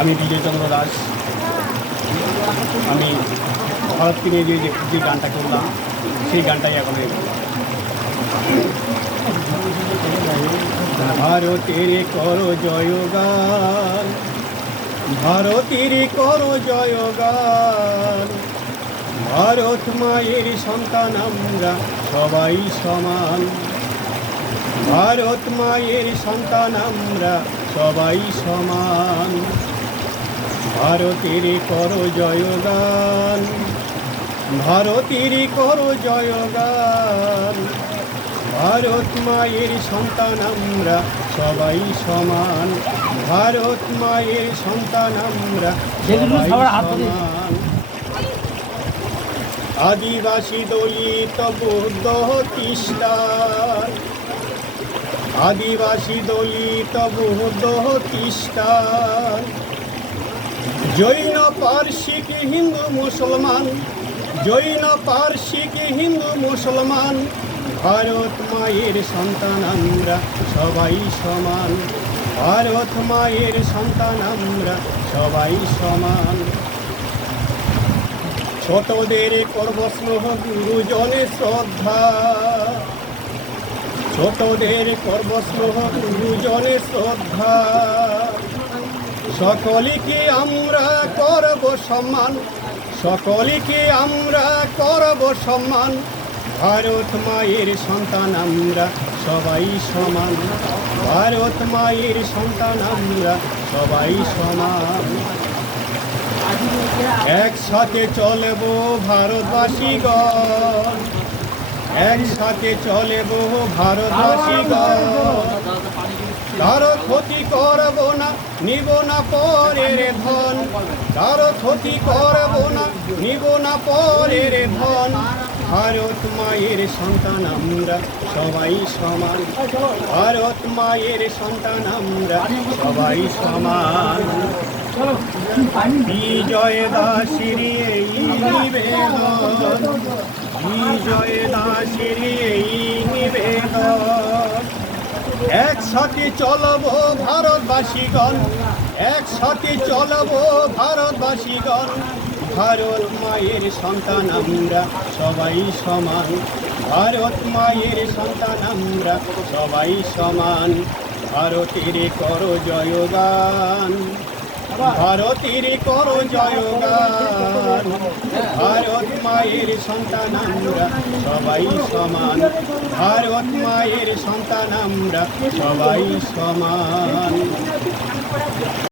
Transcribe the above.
আমি বিজয়চন্দ্র দাস। আমি ভারতকে নিয়ে যে গানটা করলাম সেই গানটাই এখন ভারতের করো জয়গান, ভারতের করো জয়গান, ভারত মায়ের সন্তান আমরা সবাই সমান, ভারত মায়ের সন্তান আমরা সবাই সমান। ভারতের করো জয়গান, ভারতের করো জয়গান, ভারত মায়ের সন্তান আমরা সবাই সমান, ভারত মায়ের সন্তান আমরা সবাই সমান। আদিবাসী দলিত বৌদ্ধ খ্রিস্টান, আদিবাসী দলিত বৌদ্ধ খ্রিস্টান, জৈন পার্সিক হিন্দু মুসলমান, জৈন পার্সিক হিন্দু মুসলমান, ভারত মায়ের সন্তান আমরা সবাই সমান, ভারত মায়ের সন্তান আমরা সবাই সমান। ছোটদের করব স্নেহ গুরুজনের শ্রদ্ধা, ছোটদের করব স্নেহ গুরুজনের শ্রদ্ধা, সকলকে আমরা করব সম্মান, সকলকে আমরা করব সম্মান, ভারত মায়ের সন্তান আমরা সবাই সমান, ভারত মায়ের সন্তান আমরা সবাই সমান। একসাথে চলব ভারতবাসীগণ, একসাথে চলব ভারতবাসীগণ, কারো ক্ষতি করব না, নিব না পরের ধন, কারো ক্ষতি করব না, নিব না পরের ধন, ভারত মায়ের সন্তান আমরা সবাই সমান, ভারত মায়ের সন্তান আমরা সবাই সমান। বিজয় দাসের এই নিবেদন, বিজয় দাসের এই নিবেদন, একসাথে চলব ভারতবাসীগণ, একসাথে চলব ভারতবাসীগণ, ভারত মায়ের সন্তান আমরা সবাই সমান, ভারত মায়ের সন্তান আমরা সবাই সমান। ভারতের করো জয়গান, ভারতের করো জয়গান, ভারত মায়ের সন্তান আমরা সবাই সমান, ভারত মায়ের সন্তান আমরা সবাই সমান।